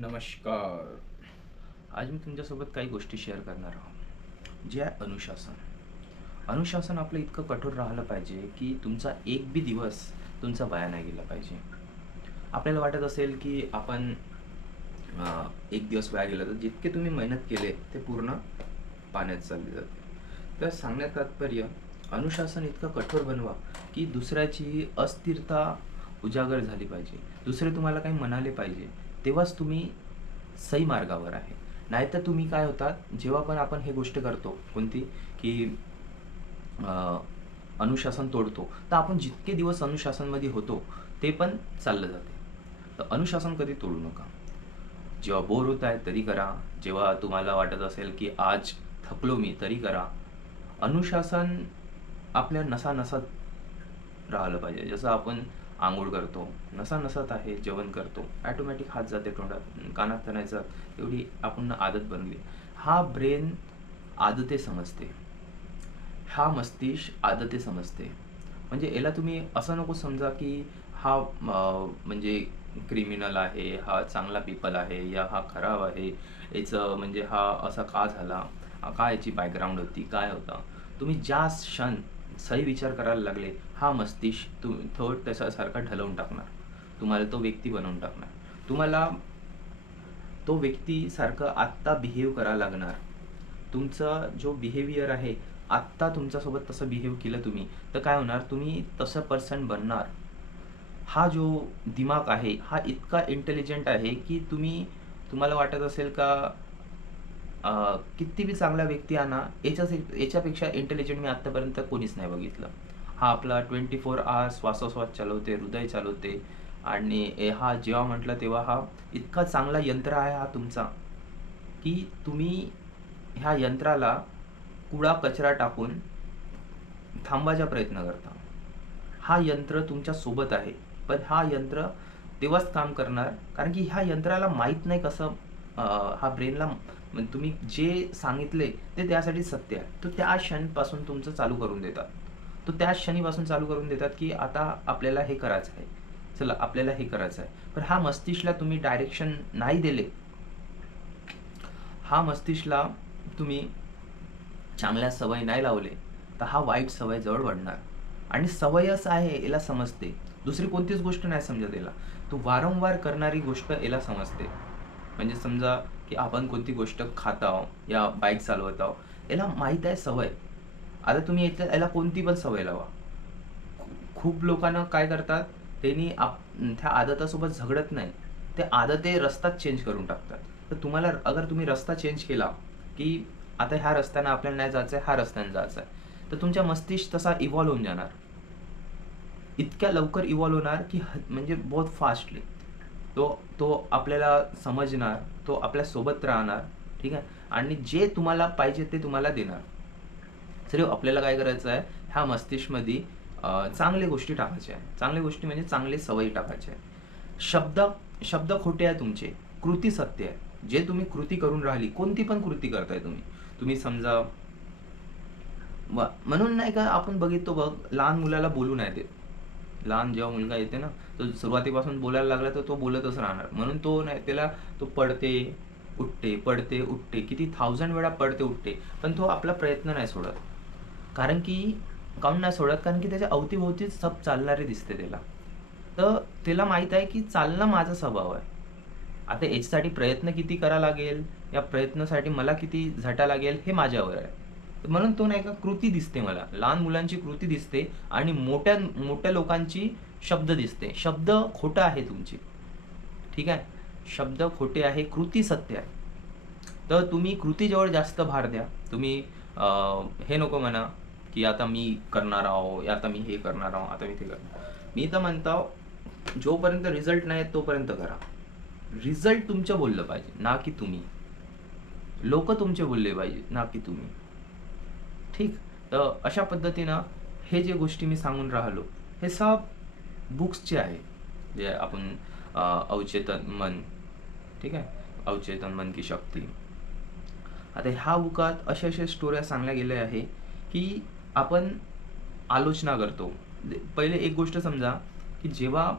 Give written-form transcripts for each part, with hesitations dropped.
नमस्कार. आज मी तुमच्यासोबत काही गोष्टी शेअर करणार आहोत. जे आहे अनुशासन. अनुशासन आपलं इतकं कठोर राहिलं पाहिजे की तुमचा एक बी दिवस तुमचा वाया नाही गेला पाहिजे. आपल्याला वाटत असेल की आपण एक दिवस वाया गेला तर जितके तुम्ही मेहनत केले ते पूर्ण पाण्यात चालले जाते. तर सांगण्यात तात्पर्य, अनुशासन इतकं कठोर बनवा की दुसऱ्याची अस्थिरता उजागर झाली पाहिजे. दुसरे तुम्हाला काही म्हणाले पाहिजे, तेव्हाच तुम्ही सही मार्गावर आहे. नाहीतर तुम्ही काय होतात, जेव्हा पण आपण हे गोष्ट करतो, कोणती की अ, अनुशासन तोडतो, तर आपण जितके दिवस अनुशासनमध्ये होतो ते पण चाललं जाते. तर अनुशासन कधी तोडू नका. जेव्हा बोर होत आहे तरी करा. जेव्हा तुम्हाला वाटत असेल की आज थकलो मी तरी करा. अनुशासन आपल्या नसा-नसात राहिलं पाहिजे. जसं आपण अंघोळ करतो, नसा-नसात आहे, जेवण करतो, ऑटोमॅटिक हात जाते तोंडात, कानात तर नाही जात, एवढी आपण आदत बनली. हा ब्रेन आदते समजते, हा मस्तिष्क आदते समजते. म्हणजे याला तुम्ही असं नको समजा की हा म्हणजे क्रिमिनल आहे, हा चांगला पीपल आहे या हा खराब आहे, याचं म्हणजे हा असा का झाला, काय याची बॅकग्राऊंड होती, काय होता. तुम्ही ज्या क्षण सही विचार करायला लागले, हा मस्तिष्क तो त्याच्यासारखा ढलवून टाकणार, तुम्हाला तो व्यक्ती बनवून टाकणार. तुम्हाला तो व्यक्तीसारखं आत्ता बिहेव करायला लागणार. तुमचा जो बिहेवियर आहे, आत्ता तुमच्यासोबत तसं बिहेव केलं तुम्ही, तर काय होणार, तुम्ही तसं पर्सन बनणार. हा जो दिमाग आहे, हा इतका इंटेलिजंट आहे की तुम्हाला वाटत असेल का किती बी चांगला व्यक्ती आणा, याच्यापेक्षा इंटेलिजंट मी आत्तापर्यंत कोणीच नाही बघितलं. हा आपला 24 आवर्स श्वासोश्वास चालवते, हृदय चालवते, आणि हा जेव्हा म्हटलं तेव्हा हा इतका चांगला यंत्र आहे हा तुमचा, की तुम्ही ह्या यंत्राला कुडा कचरा टाकून थांबायचा प्रयत्न करता. हा यंत्र तुमच्या सोबत आहे, पण हा यंत्र तेव्हाच काम करणार कारण की ह्या यंत्राला माहीत नाही कसं हा ब्रेनला म्हणजे तुम्ही जे सांगितले ते त्यासाठी सत्य आहे. तो त्या क्षणपासून तुमचं चालू करून देतात. तो त्या क्षणीपासून चालू करून देतात की आता आपल्याला हे करायचं आहे. चला आपल्याला हे करायचं आहे. पण हा मस्तिष्कला तुम्ही डायरेक्शन नाही दिले, हा मस्तिष्कला तुम्ही चांगल्या सवय नाही लावले, तर हा वाईट सवय जवळ वाढणार. आणि सवयच आहे याला समजते, दुसरी कोणतीच गोष्ट नाही समजत याला. तो वारंवार करणारी गोष्ट याला समजते. म्हणजे समजा की आपण कोणती गोष्ट खात आहोत या बाईक चालवत आहोत, याला माहीत आहे सवय. आता तुम्ही याला कोणती पण सवय लावा. खूप लोकांना काय करतात, त्यांनी त्या आदतासोबत झगडत नाही, ते आदते रस्ताच चेंज करून टाकतात. तर तुम्हाला अगर तुम्ही रस्ता चेंज केला की आता ह्या रस्त्यानं आपल्याला नाही जायचं आहे, ह्या रस्त्याने जायचं आहे, तर तुमच्या मस्तिष्क तसा इव्हॉल्व होऊन जाणार. इतक्या लवकर इव्हॉल्व होणार की म्हणजे बहुत फास्टली तो तो आपल्याला समजणार, तो आपल्या सोबत राहणार. ठीक आहे, आणि जे तुम्हाला पाहिजे ते तुम्हाला देणार. तरी आपल्याला काय करायचं आहे, ह्या मस्तिष्कमध्ये चांगल्या गोष्टी टाकायच्या आहे. चांगल्या गोष्टी म्हणजे चांगले सवयी टाकायच्या आहे. शब्द शब्द खोटे आहे तुमचे, कृती सत्य आहे. जे तुम्ही कृती करून राहिली, कोणती पण कृती करताय तुम्ही, तुम्ही समजा म्हणून नाही का आपण बघिततो बघ, लहान मुलाला बोलू नाही देत. लहान जेव्हा मुलगा येते ना, तो सुरुवातीपासून बोलायला लागला तर तो बोलतच राहणार. म्हणून तो नाही त्याला तो पडते उठते, पडते उठते, किती 1000 वेळा पडते उठते, पण तो आपला प्रयत्न नाही सोडत. कारण की काहून नाही सोडत, कारण की त्याच्या अवतीभोवतीच सब चालणारे दिसते त्याला. तर त्याला माहीत आहे की चालणं माझा स्वभाव आहे. आता याच्यासाठी प्रयत्न किती करा लागेल, या प्रयत्नासाठी मला किती झटा लागेल हे माझ्यावर आहे. तर म्हणून तो नाही का कृती दिसते मला. लहान मुलांची कृती दिसते आणि मोठ्या मोठ्या लोकांची शब्द दिसते. शब्द खोटं आहे तुमची. ठीक आहे? शब्द खोटे आहे, कृती सत्य आहे. तर तुम्ही कृतीजवळ जास्त भार द्या. तुम्ही हे नको म्हणा की आता मी करणार आहो, या आता मी हे करणार आहो, आता मी ते करणार. मी तर म्हणतो जोपर्यंत रिझल्ट नाही येत तोपर्यंत करा. रिझल्ट तुमचं बोललं पाहिजे, ना की तुम्ही. लोक तुमचे बोलले पाहिजे, ना की तुम्ही. ठीक. तर अशा पद्धतीनं हे जे गोष्टी मी सांगून राहिलो, हे सब बुक्सचे आहे. जे आपण अवचेतन मन, ठीक आहे, अवचेतन मन की शक्ती. आता ह्या बुकात अशा अशा स्टोऱ्या सांगल्या गेल्या आहे की आपण आलोचना करतो. पहिले एक गोष्ट समजा की जेव्हा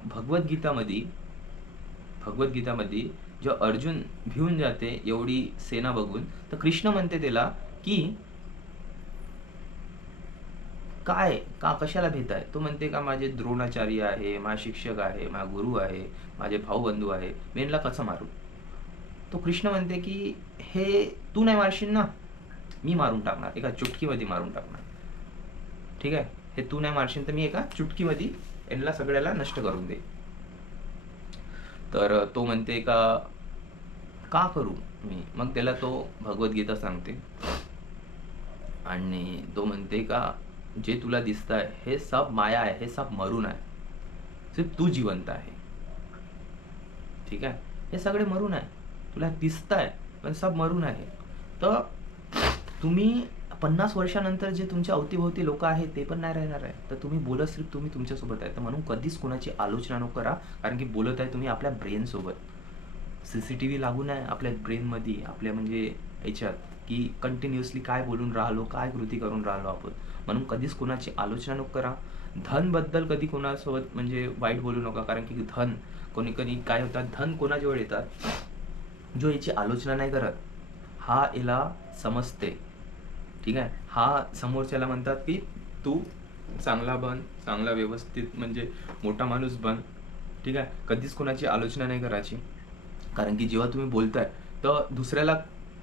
भगवद्गीतामध्ये जेव्हा अर्जुन भिवून जाते एवढी सेना बघून, तर कृष्ण म्हणते त्याला की काय का कशाला भीताय? तो म्हणते का माझे द्रोणाचार्य आहे, माझे शिक्षक आहे, माझा गुरु आहे, माझे भाऊबंधू आहे, मी यांना कसं मारू? तो कृष्ण म्हणते की हे तू नाही मारशील ना, मी मारून टाकणार, एका चुटकीमध्ये मारून टाकणार. ठीक आहे, हे तू नाही मारशील तर मी एका चुटकीमध्ये यांना सगळ्याला नष्ट करून दे. तर तो म्हणते का का करू मी? मग त्याला तो भगवद्गीता सांगते आणि तो म्हणते का जे तुला दिसत आहे हे सब माया आहे, हे सब मरून आहे, सिर्फ तू जिवंत आहे. ठीक आहे, हे सगळे मरून आहे, तुला दिसत आहे पण सब मरून आहे. तर तुम्ही 50 वर्षानंतर जे तुमच्या अवतीभोवती लोक आहेत ते पण नाही राहणार आहे. तर तुम्ही बोलत सिर्फ तुम्ही तुमच्यासोबत आहे. तर म्हणून कधीच कोणाची आलोचना नको करा, कारण की बोलत आहे तुम्ही आपल्या ब्रेनसोबत. CCTV लागून आहे आपल्या ब्रेनमध्ये, आपल्या म्हणजे याच्यात, की कंटिन्युअसली काय बोलून राहिलो, काय कृती करून राहिलो आपण. म्हणून कधीच कोणाची आलोचना नको करा. धनबद्दल कधी कोणासोबत म्हणजे वाईट बोलू नका, कारण की धन कोणी कधी काय होतात, धन कोणाजवळ येतात जो याची आलोचना नाही करत, हा याला समजते. ठीक आहे, हा समोरच्याला म्हणतात की तू चांगला बन, चांगला व्यवस्थित म्हणजे मोठा माणूस बन. ठीक आहे, कधीच कोणाची आलोचना नाही करायची, कारण की जेव्हा तुम्ही बोलताय तर दुसऱ्याला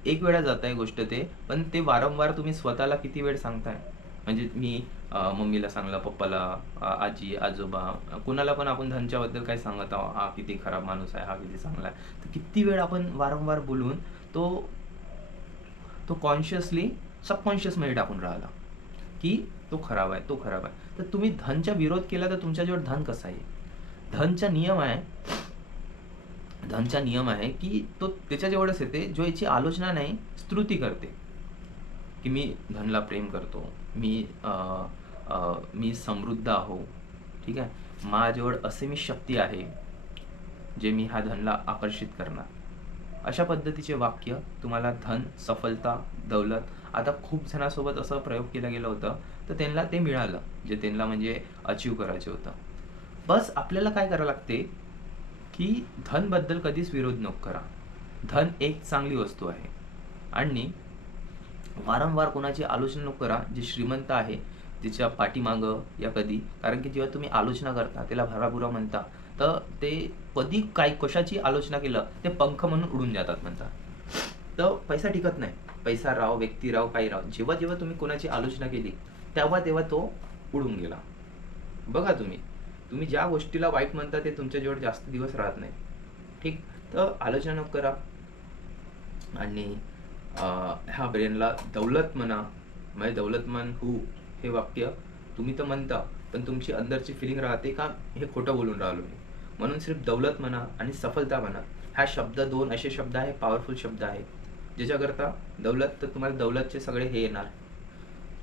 एक वेळा जात आहे गोष्ट ते, पण ते वारंवार तुम्ही स्वतःला किती वेळ सांगताय. म्हणजे मी मम्मीला सांगला, पप्पाला, आजी आजोबा, कोणाला पण आपण धनच्याबद्दल काय सांगत आहोत, हा किती खराब माणूस आहे, हा किती चांगला आहे. तर किती वेळ आपण वारंवार बोलून तो तो कॉन्शियसली सबकॉन्शियसमध्ये टाकून राहिला की तो खराब आहे, तो खराब आहे. तर तुम्ही धनचा विरोध केला तर तुमच्याजवळ धन कसा आहे? धनचा नियम आहे, धनचा नियम आहे की तो त्याच्याजवळच येते जो याची आलोचना नाही, स्तुती करते. की मी धनला प्रेम करतो, मी समृद्ध आहो. ठीक आहे, माझ्याजवळ असीमित शक्ती आहे जे मी ह्या धनला आकर्षित करणार. अशा पद्धतीचे वाक्य तुम्हाला धन, सफलता, दौलत, आता खूप जणांसोबत असं प्रयोग केला गेला होतं, तर त्यांना ते मिळालं जे त्यांना म्हणजे अचीव करायचं होतं. बस आपल्याला काय करावं लागते की धनबद्दल कधीच विरोध नको करा. धन एक चांगली वस्तू आहे आणि वारंवार कोणाची आलोचना नको करा. जे श्रीमंत आहे त्याच्या पाठीमागं या कधी, कारण की जेव्हा तुम्ही आलोचना करता त्याला भराभुरा म्हणता, तर ते कधी काय कशाची आलोचना केलं ते पंख म्हणून उडून जातात म्हणतात. तर पैसा टिकत नाही, पैसा राव, व्यक्ती राव, काही राव, जेव्हा जेव्हा तुम्ही कोणाची आलोचना केली तेव्हा तेव्हा तो उडून गेला. बघा तुम्ही तुम्ही ज्या गोष्टीला वाईट म्हणता ते तुमच्याजवळ जास्त दिवस राहत नाही. ठीक, तर आलोचना नको करा. आणि ह्या ब्रेनला दौलत म्हणा, म्हणजे दौलतमंद हू हे वाक्य तुम्ही तर म्हणता, पण तुमची अंदरची फिलिंग राहते का हे खोटं बोलून राहिलो मी. म्हणून सिर्फ दौलत म्हणा आणि सफलता म्हणा, ह्या शब्द दोन असे शब्द आहे, पॉवरफुल शब्द आहे, ज्याच्याकरता दौलत तर तुम्हाला दौलतचे सगळे हे येणार.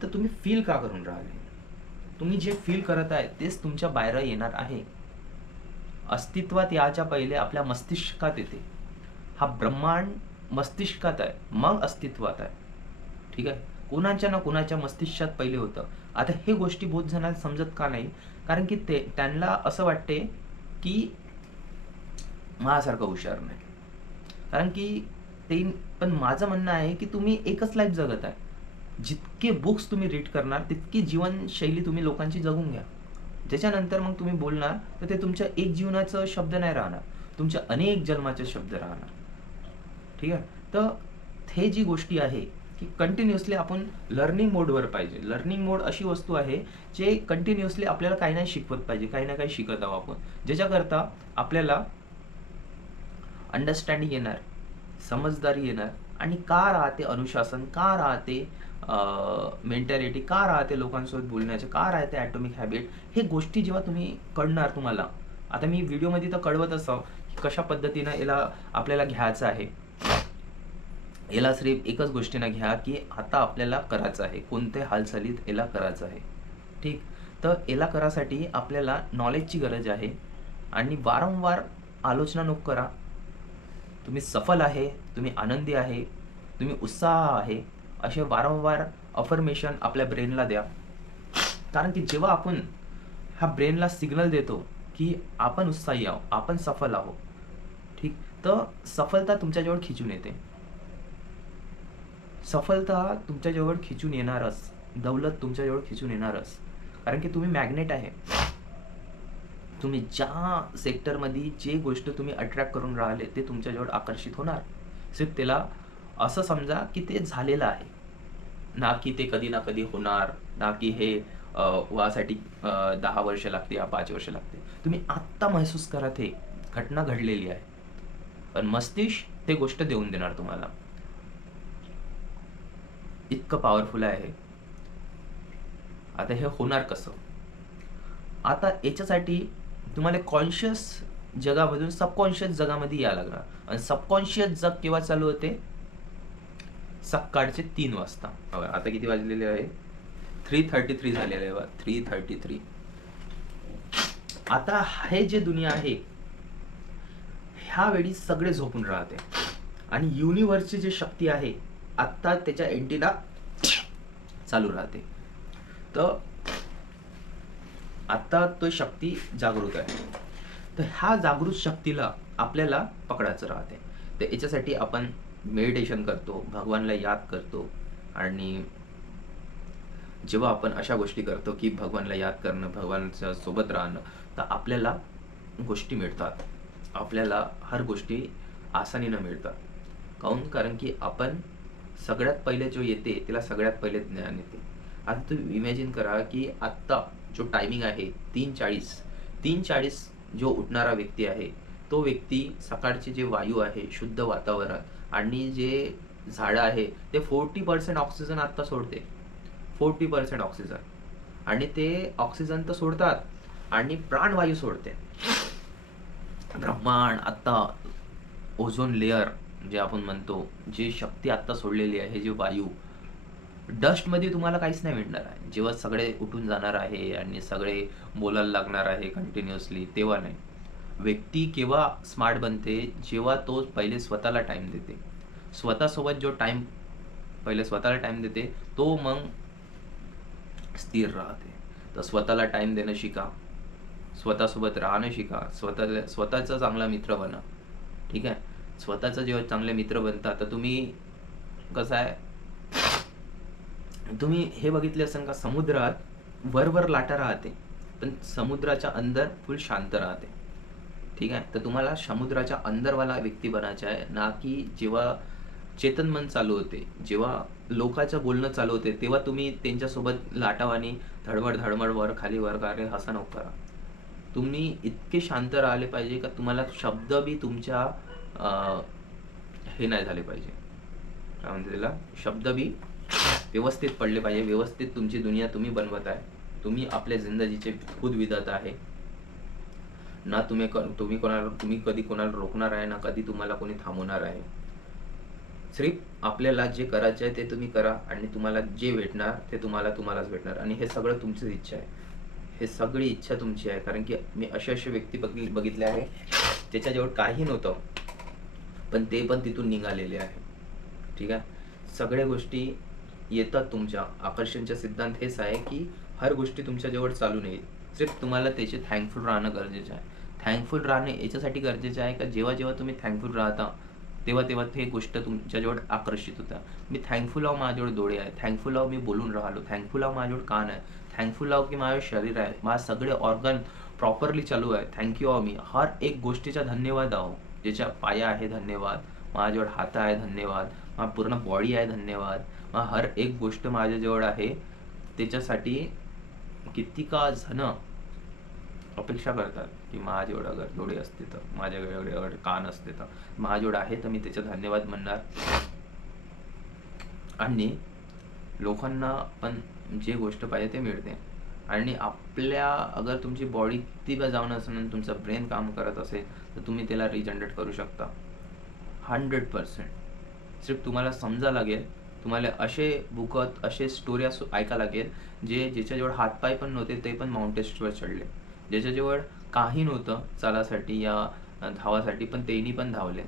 तर तुम्ही फील का करून राहिले? तुम्ही जे फील करत आहे तेच तुमच्या बाहेर येणार आहे. अस्तित्वात याच्या पहिले आपल्या मस्तिष्कात येते. हा ब्रह्मांड मस्तिष्कात आहे, मग अस्तित्वात आहे. ठीक आहे, कोणाच्या ना कोणाच्या मस्तिष्कात पहिले होतं. आता हे गोष्टी बहुत जणांना समजत का नाही, कारण की त्यांना असं वाटते की माझ्यासारखं हुशार नाही. कारण की ते, पण माझं म्हणणं आहे की तुम्ही एकच लाईफ जगत आहे. जितके बुक्स तुम्ही रीड करणार तितकी जीवनशैली तुम्ही लोकांची जगून घ्या. त्याच्यानंतर मग तुम्ही बोलणार तर ते तुमच्या एक जीवनाचं शब्द नाही राहणार, तुमच्या अनेक जन्माचे शब्द राहणार. ठीक आहे, तर हे जी गोष्टी आहे की कंटिन्युअसली आपण लर्निंग मोडवर पाहिजे. लर्निंग मोड अशी वस्तू आहे जे कंटिन्युअसली आपल्याला काही नाही शिकवत पाहिजे, काही ना काही शिकत आहोत आपण, ज्याच्याकरता आपल्याला अंडरस्टँडिंग येणार, समजदारी येणार, आणि का राहते अनुशासन, का राहते मेंटॅलिटी, का राहते लोकांसोबत बोलण्याचे, का राहते ॲटॉमिक हॅबिट, हे गोष्टी जेव्हा तुम्ही कळणार तुम्हाला. आता मी व्हिडिओमध्ये तर कळवत असावं की कशा पद्धतीनं याला आपल्याला घ्यायचं आहे. याला सिर्फ एकच गोष्टीनं घ्या की आता आपल्याला करायचं आहे, कोणत्या हालचालीत याला करायचं आहे. ठीक, तर याला करासाठी आपल्याला नॉलेजची गरज आहे आणि वारंवार आलोचना नको करा. तुम्ही सफल आहे, तुम्ही आनंदी आहे, तुम्ही उत्साह आहे, असे वारंवार अफर्मेशन आपल्या ब्रेनला द्या. कारण की जेव्हा आपण ह्या ब्रेनला सिग्नल देतो की आपण उत्साही आहोत, आपण सफल आहोत, ठीक, तर सफलता तुमच्याजवळ खिचून येते. सफलता तुमच्याजवळ खिचून येणारच. दौलत तुमच्याजवळ खिचून येणारच. कारण की तुम्ही मॅग्नेट आहे. तुम्ही ज्या सेक्टरमध्ये जे गोष्ट तुम्ही अट्रॅक्ट करून राहिले ते तुमच्याजवळ आकर्षित होणार. सिर्फ त्याला असं समजा की ते झालेलं आहे. ना की ते कधी ना कधी होणार, ना की हे व्हासाठी 10 वर्ष लागते या 5 वर्ष लागते. तुम्ही आत्ता महसूस करा ते घटना घडलेली आहे. पण मस्तिष्क ते गोष्ट देऊन देणार तुम्हाला. इतकं पॉवरफुल आहे. आता हे होणार कसं? आता याच्यासाठी तुम्हाला कॉन्शियस जगामधून सबकॉन्शियस जगामध्ये यायला लागणार. आणि सबकॉन्शियस जग केव्हा चालू होते? सकाळचे 3 वाजता. आता किती वाजलेले आहे? 3:33 झालेले आहे. 3:33. आता हे जे दुनिया आहे ह्या वेळी सगळे झोपून राहते आणि युनिव्हर्सची जी शक्ती आहे आत्ता त्याच्या एंटीना चालू राहते. तर आता तो शक्ती जागृत आहे. तर ह्या जागृत शक्तीला आपल्याला पकडायचं राहते. तर याच्यासाठी आपण मेडिटेशन करतो, भगवानला याद करतो. आणि जेव्हा आपण अशा गोष्टी करतो की भगवानला याद करणं, भगवानच्या सोबत राहणं, तर आपल्याला गोष्टी मिळतात. आपल्याला हर गोष्टी आसानीनं मिळतात. काहून? कारण की आपण सगळ्यात पहिले जो येते त्याला सगळ्यात पहिले ज्ञान येते. आता तुम्ही इमॅजिन करा की आत्ता जो टायमिंग आहे 3:40 जो उठणारा व्यक्ती आहे तो व्यक्ती सकाळचे जे वायू आहे, शुद्ध वातावरण आणि जे झाडं आहे ते 40% ऑक्सिजन आत्ता सोडते. 40% ऑक्सिजन. आणि ते ऑक्सिजन तर सोडतात आणि प्राणवायू सोडते. ब्रह्मांड आत्ता ओझोन लेअर जे आपण म्हणतो, जी शक्ती आत्ता सोडलेली आहे, जे वायू डस्टमध्ये तुम्हाला काहीच नाही मिळणार आहे. जेव्हा सगळे उठून जाणार आहे आणि सगळे बोलायला लागणार आहे कंटिन्युअसली, तेव्हा नाही. व्यक्ती केव्हा स्मार्ट बनते? जेव्हा तो पहिले स्वतःला टाइम देते. स्वतःसोबत जो टाइम पहिले स्वतःला टाइम देते तो मग स्थिर राहते. तर स्वतःला टाइम देणं शिका, स्वतःसोबत राहणं शिका, स्वतःचा चांगला मित्र बना. ठीक आहे? स्वतःचा जेव्हा चांगले मित्र बनता तर तुम्ही कसं आहे, तुम्ही हे बघितले असेल का समुद्रात वर लाटा राहते पण समुद्राच्या अंदर फुल शांत राहते. ठीक आहे? तर तुम्हाला समुद्राच्या अंदरवाला व्यक्ती बनायचा आहे, ना की जेव्हा चेतन मन चालू होते, जेव्हा लोकांचं बोलणं चालू होते तेव्हा तुम्ही त्यांच्यासोबत लाटावानी धडमड वर खाली वर कार्य हसा नको करा. तुम्ही इतके शांत राहिले पाहिजे का तुम्हाला शब्द बी तुमच्या हे नाही झाले पाहिजे, काय म्हणते त्याला, शब्द बी व्यवस्थित पडले पाहिजे. व्यवस्थित तुमची दुनिया तुम्ही बनवत आहे. तुम्ही आपल्या जिंदगीचे खुद विधाता आहे ना. तुम्ही कधी कोणाला रोखणार आहे ना कधी तुम्हाला कोणी थांबवणार आहे. सिर्फ आपल्याला जे करायचं आहे ते तुम्ही करा आणि तुम्हाला जे भेटणार ते तुम्हालाच भेटणार. आणि हे सगळं तुमचीच इच्छा आहे. हे सगळी इच्छा तुमची आहे. कारण की मी असे व्यक्ती बघितले आहे त्याच्याजवळ काही नव्हतं पण ते पण तिथून निघालेले आहे. ठीक आहे? सगळ्या गोष्टी येतात तुमच्या. आकर्षणचा सिद्धांत हेच आहे की हर गोष्टी तुमच्याजवळ चालू नाही. सिर्फ तुम्हाला त्याचे थँकफुल राहणं गरजेचं आहे. थँकफुल राहणे याच्यासाठी गरजेचं आहे का जेव्हा तुम्ही थँकफुल राहता तेव्हा ते गोष्ट तुमच्याजवळ आकर्षित होतं. मी थँकफुल आहो माझ्याजवळ डोळे आहे, थँकफुल आहो मी बोलून राहिलो, थँकफुल आहो माझ्याजवळ कान आहे, थँकफुल आहो की माझं शरीर आहे, माझे सगळे ऑर्गन प्रॉपरली चालू आहे. थँक्यू आहो मी हर एक गोष्टीचा धन्यवाद आहो. ज्याच्या पाया आहे धन्यवाद, माझ्याजवळ हात आहे धन्यवाद, माझा पूर्ण बॉडी आहे धन्यवाद, मग हर एक गोष्ट माझ्याजवळ आहे. त्याच्यासाठी किती का जण अपेक्षा करतात की माझ्याजवळ अगर डोळे असते तर, माझ्याकडे अगर कान असते तर, माझ्याजवळ आहे तर मी त्याचा धन्यवाद म्हणणार. आणि लोकांना पण जे गोष्ट पाहिजे ते मिळते. आणि आपल्या अगर तुमची बॉडी किती बी जाऊन असेल आणि तुमचं ब्रेन काम करत असेल तर तुम्ही त्याला रिजनरेट करू शकता 100%. सिर्फ तुम्हाला समजा लागेल, तुम्हाला असे बुकत असे स्टोऱ्या ऐका लागेल ज्याच्याजवळ हातपाय पण नव्हते ते पण माउंटेन्सवर चढले. ज्याच्याजवळ काही नव्हतं चालासाठी या धावासाठी पण त्यांनी पण धावले.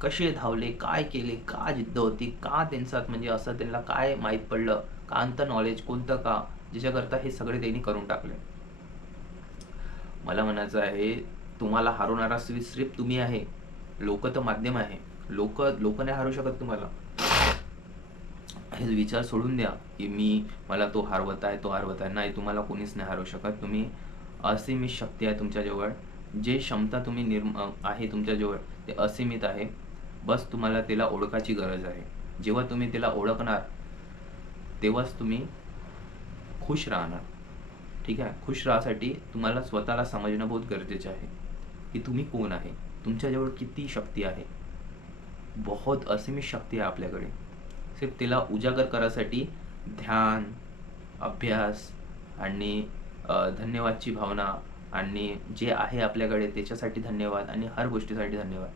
कसे धावले, काय केले, का जिद्द होती, का त्यांच्यात म्हणजे असं त्यांना काय माहीत पडलं, कांत नॉलेज कोणतं का, ज्याच्याकरता हे सगळे त्यांनी करून टाकले. मला म्हणायचं आहे तुम्हाला हरवणारा सिर्फ तुम्ही आहे. लोक तर माध्यम आहे. लोक नाही हारू शकत तुम्हाला. हे विचार सोडून द्या की मला तो हरवत आहे, तो हरवत आहे. नाही, तुम्हाला कोणीच नाही हरवू शकत. असीमित शक्ती आहे तुमच्याजवळ. जे क्षमता आहे तुमच्याजवळ ते असीमित आहे. बस तुम्हाला त्याला ओळखायची गरज आहे. जेव्हा तुम्ही त्याला ओळखणार तेव्हाच तुम्ही खुश राहणार. ठीक आहे. खुश राहण्यासाठी तुम्हाला स्वतःला समजणं बहुत गरजेचं आहे की तुम्ही कोण आहे, तुमच्याजवळ किती शक्ती आहे. बहुत असीमित शक्ती आहे आपल्याकडे. सिर्फ तिला उजागर करायसाठी ध्यान, अभ्यास आणि धन्यवादची भावना आणि जे आहे आपल्याकडे त्याच्यासाठी धन्यवाद आणि हर गोष्टीसाठी धन्यवाद.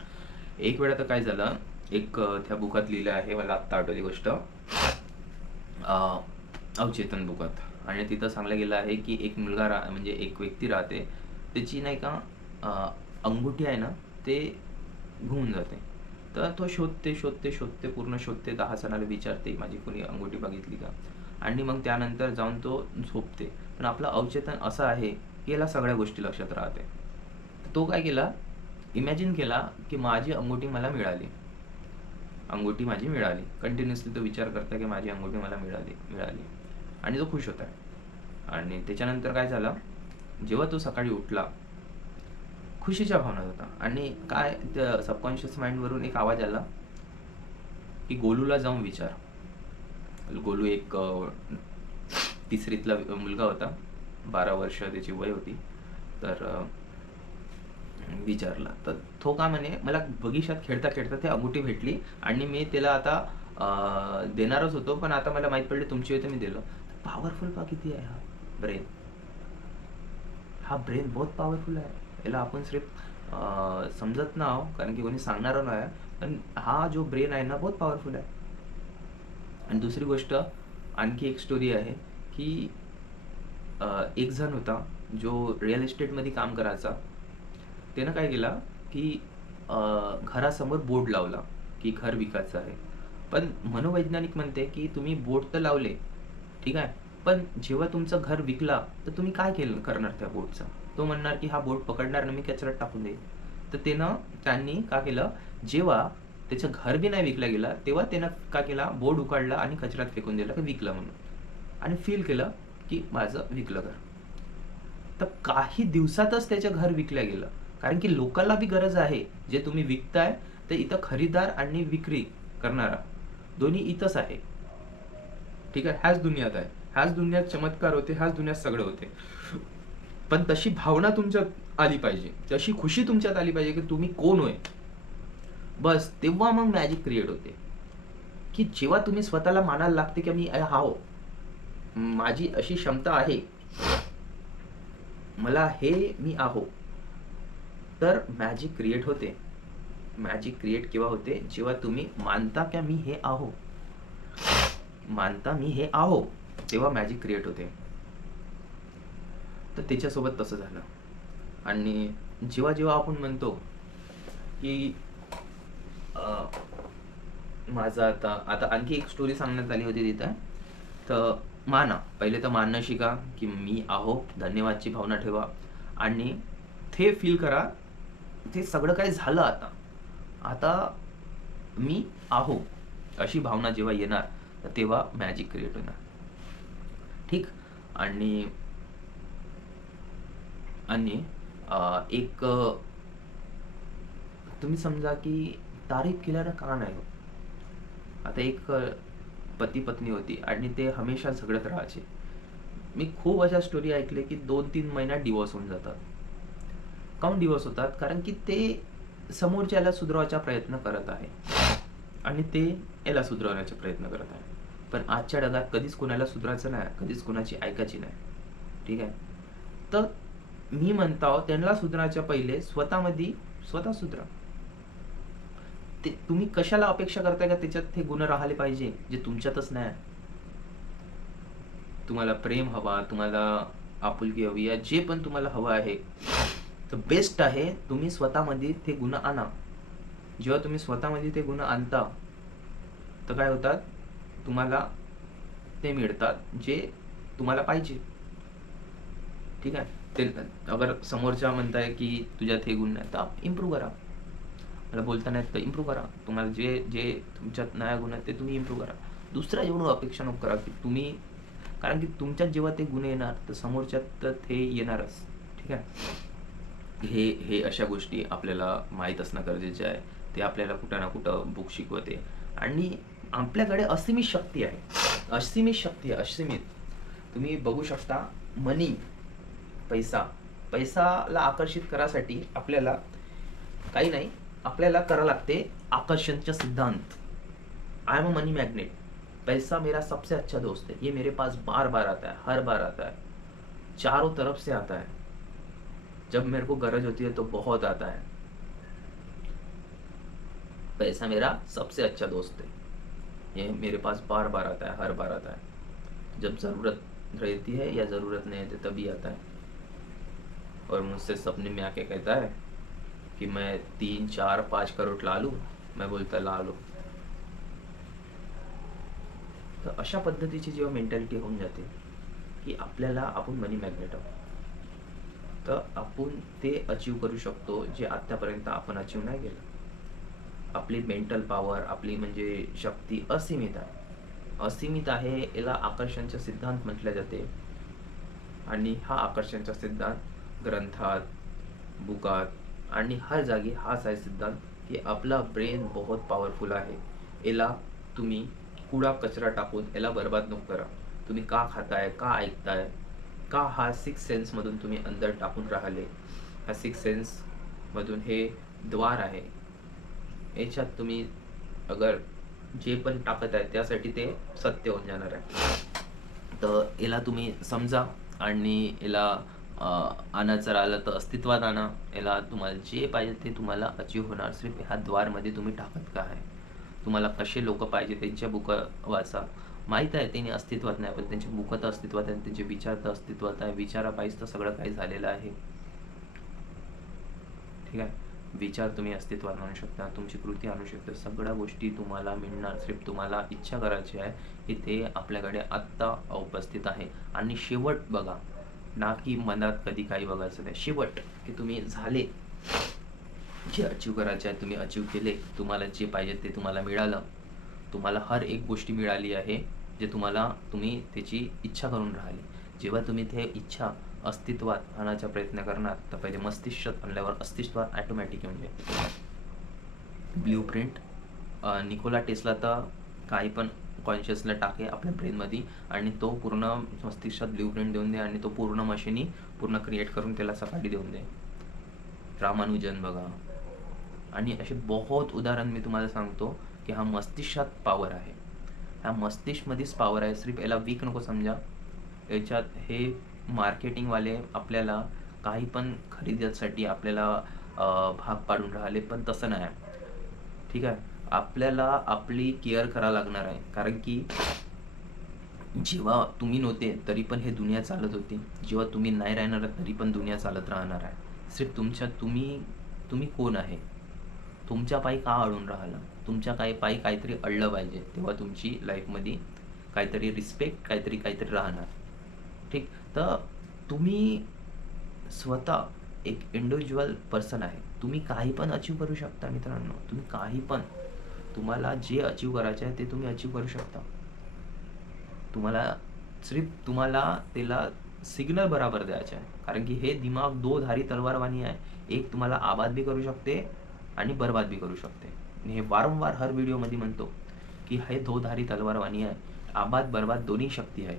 एक वेळा तर काय झालं, त्या बुकात लिहिलं आहे, मला आत्ता आठवली गोष्ट, अवचेतन बुकात. आणि तिथं सांगलं गेलं आहे की एक मुलगा म्हणजे एक व्यक्ती राहते, त्याची नाही का अंगुठी आहे ना ते घुमून जाते. तर तो शोधते पूर्ण शोधते, 10 जणांना विचारते माझी कोणी अंगुठी बघितली का, आणि मग त्यानंतर जाऊन तो झोपते. पण आपलं अवचेतन असं आहे की याला सगळ्या गोष्टी लक्षात राहते. तो काय केला, इमॅजिन केला की माझी अंगुठी मला मिळाली, अंगुठी माझी मिळाली. कंटिन्युअसली तो विचार करता की माझी अंगुठी मला मिळाली आणि तो खुश होता. आणि त्याच्यानंतर काय झालं, जेव्हा तो सकाळी उठला खुशीच्या भावना होता. आणि काय त्या सबकॉन्शियस माइंडवरून एक आवाज आला की गोलूला जाऊन विचार. गोलू एक तिसरीतला मुलगा होता, 12 वर्ष त्याची वय होती. तर विचारला तर तो का म्हणे, मला बगीचात खेळता खेळता ती अंगुठी भेटली आणि मी त्याला आता देणारच होतो, पण आता मला माहीत पडले तुमची होते, मी दिलं. पॉवरफुल पा किती आहे हा ब्रेन. हा ब्रेन बहुत पॉवरफुल आहे. याला आपण सिर्फ समजत ना हो, कारण की कोणी सांगणार नाही. पण हा जो ब्रेन आहे ना बहुत पॉवरफुल आहे. आणि दुसरी गोष्ट, आणखी एक स्टोरी आहे की एक जण होता जो रिअल इस्टेटमध्ये काम करायचा. त्यानं काय केला की घरासमोर बोर्ड लावला की घर विकायचं आहे. पण मनोवैज्ञानिक म्हणते की तुम्ही बोर्ड तर लावले, ठीक आहे, पण जेव्हा तुमचं घर विकला तर तुम्ही काय करणार त्या बोर्डचं. तो म्हणणार की हा बोर्ड पकडणार ना मी कचऱ्यात टाकून देईल. तर त्यांनी का केलं, जेव्हा त्याचं घर बी नाही विकला गेला तेव्हा त्यानं का केला, बोर्ड उकाडला आणि कचऱ्यात फेकून दिला की विकलं म्हणून, आणि फील केलं की माझं विकलं घर. तर काही दिवसातच त्याचं घर विकलं गेलं. कारण की लोकांना बी गरज आहे. जे तुम्ही विकताय ते इथं खरीदार आणि विक्री करणारा दोन्ही इथंच आहे. ठीक आहे. ह्याच दुनियात आहे, ह्याच दुनियात चमत्कार होते, ह्याच दुनियात सगळं होते. पण तशी भावना तुमच्यात आली पाहिजे, तशी खुशी तुमच्यात आली पाहिजे की तुम्ही कोण होय. बस तेव्हा मग मॅजिक क्रिएट होते. की जेव्हा तुम्ही स्वतःला मानायला लागते की मी हाव, माझी अशी क्षमता आहे, मला हे मी आहो, तर मॅजिक क्रिएट होते. मॅजिक क्रिएट केव्हा होते, जेव्हा तुम्ही मानता की मी हे आहो, तेव्हा मॅजिक क्रिएट होते. तर त्याच्यासोबत तसं झालं. आणि जेव्हा जेव्हा आपण म्हणतो की माझं आता आणखी एक स्टोरी सांगण्यात आली होती तिथं. तर पहिले तर मानणं शिका की मी आहो, धन्यवादची भावना ठेवा आणि ते फील करा. ते सगळं काय झालं, आता मी आहो अशी भावना जेव्हा येणार तर तेव्हा मॅजिक क्रिएट होणार. ठीक. आणि एक तुम्ही समजा की तारीफ केल्यानं का नाही होत. आता एक पती पत्नी होती आणि ते हमेशा झगडत राहायचे. मी खूप अशा स्टोरी ऐकले की 2-3 महिन्यात डिवोर्स होऊन जातात. काऊन डिवोर्स होतात, कारण की ते समोरच्याला सुधारवायचा प्रयत्न करत आहे आणि ते याला सुधारवण्याचा प्रयत्न करत आहे. पण आजच्या जगात कधीच कोणाला सुधारायचं नाही, कधीच कोणाची ऐकायची नाही. ठीक आहे. तर मी म्हणतो त्यांना सुधारायच्या पहिले स्वतः सुधरा. ते तुम्ही कशाला अपेक्षा करताय का त्याच्यात हे गुण राहिले पाहिजे जे तुमच्यातच नाही. तुम्हाला प्रेम हवा, तुम्हाला आपुलकी हवी आहे, जे पण तुम्हाला हवं आहे, तर बेस्ट आहे तुम्ही स्वतःमध्ये ते गुण आणा. जेव्हा तुम्ही स्वतःमध्ये ते गुण आणता तर काय होतात, तुम्हाला ते मिळतात जे तुम्हाला पाहिजे. ठीक आहे. ते अगर समोरच्या म्हणताय की तुझ्यात हे गुण नाही तर इम्प्रूव्ह करा. मला बोलता नाही तर इम्प्रूव्ह करा. तुम्हाला जे जे तुमच्यात नाही गुण आहेत ते तुम्ही इम्प्रूव्ह करा. दुसऱ्या एवढं अपेक्षा नको करा की तुम्ही, कारण की तुमच्यात जेव्हा ते गुण येणार तर समोरच्यात तर ते येणारच. ठीक आहे. हे हे अशा गोष्टी आपल्याला माहीत असणं गरजेचं आहे. ते आपल्याला कुठं ना कुठं बुक शिकवते. आणि आपल्याकडे असीमित शक्ती आहे. असीमित शक्ती आहे, असीमित. तुम्ही बघू शकता, मनी, पैसा, पैसाला आकर्षित करासाठी आपल्याला काही नाही, आपल्याला करावं लागते आकर्षणचा सिद्धांत. I am a money magnet, पैसा मेरा सबसे अच्छा दोस्त है, ये मेरे पास बार बार आता है, हर बार आता है, चारों तरफ से आता है, जब मेरे को गरज होती है तो बहुत आता है. पैसा मेरा सबसे अच्छा दोस्त है, ये मेरे पास बार बार आता है, हर बार आता है, जब ज़रूरत रहती है या ज़रूरत नहीं रहती तभी आता है. और मुझसे सपने में आके कहता है कि मैं 3, 4, 5 करोड़ ला लूँ. मैं बोलता ला लो. तर अशा पद्धतीची जेव्हा मेंटॅलिटी होऊन जाते की आपल्याला, आपण मनी मॅग्नेट आहोत, तर आपण ते अचीव करू शकतो जे आत्तापर्यंत आपण अचीव नाही केलं. आपली मेंटल पॉवर, आपली म्हणजे शक्ती असीमित आहे. असीमित आहे, याला आकर्षणचा सिद्धांत म्हटले जाते. आणि हा आकर्षणचा सिद्धांत ग्रंथात, बुकात आणि हर जागी हाच आहे सिद्धांत की आपला ब्रेन बहुत पॉवरफुल आहे. याला तुम्ही कूड़ा कचरा टाकून याला बर्बाद नको करा. तुम्ही का खाताय, का ऐकताय, का हा 6 सेन्समधून तुम्ही अंदर टाकून राहिले. हा 6 सेन्समधून हे द्वार आहे. याच्यात तुम्ही अगर जे पण टाकत आहे त्यासाठी ते सत्य होऊन जाणार आहे. तर याला तुम्ही समजा आणि याला आणायचं राहिलं तर अस्तित्वात आणा. याला तुम्हाला जे पाहिजे ते तुम्हाला अचीव होणार. सिर्फ ह्या द्वारमध्ये तुम्ही टाकत का आहे. तुम्हाला कसे लोक पाहिजे त्यांच्या बुकं वाचा. माहीत आहे त्यांनी अस्तित्वात नाही, पण त्यांचे बुकं तर अस्तित्वात आहे, त्यांचे विचार तर अस्तित्वात आहे. विचारापायीच तर सगळं काही झालेलं आहे. ठीक आहे. विचार तुम्ही अस्तित्वात आणू शकता, तुमची कृती आणू शकता, सगळ्या गोष्टी तुम्हाला मिळणार. सिर्फ तुम्हाला इच्छा करायची आहे की ते आपल्याकडे आत्ता उपस्थित आहे. आणि शेवट बघा ना, की मनात कधी काही बघायचं नाही. शेवट की तुम्ही झाले, जे अचीव करायचे आहे तुम्ही अचीव केले, तुम्हाला जे पाहिजे ते तुम्हाला मिळालं. तुम्हाला हर एक गोष्टी मिळाली आहे जे तुम्ही त्याची इच्छा करून राहिले. जेव्हा तुम्ही ते इच्छा अस्तित्वात आणण्याचा प्रयत्न करणार तर पहिले मस्तिष्कात आणल्यावर अस्तित्वात ॲटोमॅटिक येऊन जाईल. ब्ल्यू प्रिंट, निकोला टेस्ला तर काही पण कॉन्शियसला टाके आपल्या ब्रेनमध्ये आणि तो पूर्ण मस्तिष्कात ब्ल्यू प्रिंट देऊन दे आणि तो पूर्ण मशीनी पूर्ण क्रिएट करून त्याला सकाळी देऊन दे. रामानुजन बघा. आणि असे बहुत उदाहरण मी तुम्हाला सांगतो की हा मस्तिष्कात पॉवर आहे. ह्या मस्तिष्कमध्येच पॉवर आहे. सिर्फ याला वीक नको समजा. याच्यात हे मार्केटिंगवाले आपल्याला काही पण खरेदीसाठी आपल्याला भाग पाडून राहिले, पण तसं नाही. ठीक आहे. आपल्याला आपली केअर करावं लागणार आहे. कारण की जेव्हा तुम्ही नव्हते तरी पण हे दुनिया चालत होती. जेव्हा तुम्ही नाही राहणार तरी पण दुनिया चालत राहणार आहे. सिर्फ तुम्ही कोण आहे, तुमच्या पायी का अडून राहिला, तुमच्या पायी काहीतरी अडलं पाहिजे, तेव्हा तुमची लाईफमध्ये काहीतरी रिस्पेक्ट, काहीतरी राहणार. ठीक. तर तुम्ही स्वतः एक इंडिव्हिज्युअल पर्सन आहे. तुम्ही काही पण अचीव करू शकता मित्रांनो. तुम्ही काही पण, तुम्हाला जे अचीव करायचे आहे ते तुम्ही अचीव करू शकता. तुम्हाला त्याला सिग्नल बराबर द्यायचा आहे. कारण की हे दिमाग 2 धारी तलवारवाणी आहे. एक तुम्हाला आबाद भी करू शकते आणि बर्बाद भी करू शकते. हे वारंवार हर व्हिडिओमध्ये म्हणतो की हे 2 धारी तलवारवाणी आहे. आबाद बर्बाद दोन्ही शक्ती आहे.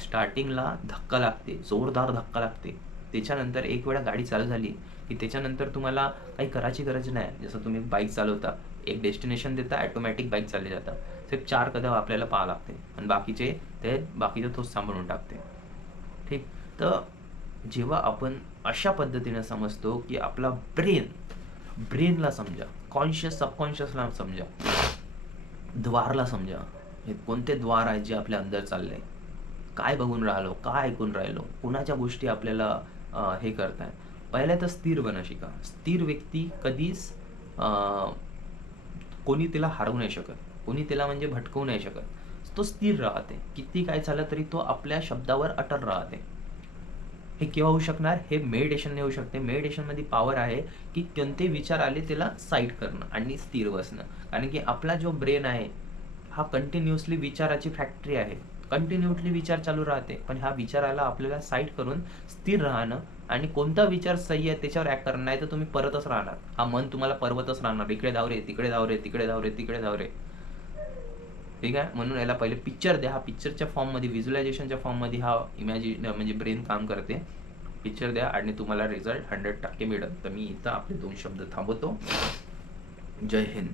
स्टार्टिंगला धक्का लागते, जोरदार धक्का लागते. त्याच्यानंतर एक वेळा गाडी चालू झाली की त्याच्यानंतर तुम्हाला काही करायची गरज नाही. जसं तुम्ही बाईक चालवता, एक डेस्टिनेशन देता, ॲटोमॅटिक बाईक चालली जातं. सिर्फ 4 कदम आपल्याला पाहावं लागते आणि बाकीचे तोच सांभाळून टाकते. ठीक. तर जेव्हा आपण अशा पद्धतीने समजतो की आपला ब्रेनला समजा, कॉन्शियस सबकॉन्शियसला समजा, द्वारला समजा. हे कोणते द्वार आहेत जे आपल्या अंदर चालले, काय बघून राहिलो, काय ऐकून राहिलो, कोणाच्या गोष्टी आपल्याला हे करताय. पहिल्या तर स्थिर बनणं शिका. स्थिर व्यक्ती कधीच कोणी त्याला हरवू नाही शकत, कोणी त्याला म्हणजे भटकवू नाही शकत. तो स्थिर राहते. किती काय झालं तरी तो आपल्या शब्दावर अटल राहते. हे केव्हा होऊ शकणार? हे मेडिटेशनने होऊ शकते. मेडिटेशनमध्ये पॉवर आहे की कोणते विचार आले त्याला साईड करणं आणि स्थिर बसणं. कारण की आपला जो ब्रेन आहे हा कंटिन्युअसली विचाराची फॅक्टरी आहे. कंटिन्युअसली विचार चालू राहते, पण ह्या विचाराला आपल्याला साईड करून स्थिर राहणं आणि कोणता विचार सही आहे त्याच्यावर ॲक्ट करणं. नाही तर तुम्ही परतच राहणार. हा मन तुम्हाला परवतच राहणार. इकडे धाव रे, तिकडे धाव रे, तिकडे धाव रे, तिकडे धाव रे. ठीक आहे. म्हणून याला पहिले पिक्चर द्या. हा पिक्चरच्या फॉर्ममध्ये, व्हिज्युअलायझेशनच्या फॉर्ममध्ये हा म्हणजे ब्रेन काम करते. पिक्चर द्या आणि तुम्हाला रिझल्ट 100% मिळेल. तर मी इथं आपले 2 शब्द थांबवतो. जय हिंद.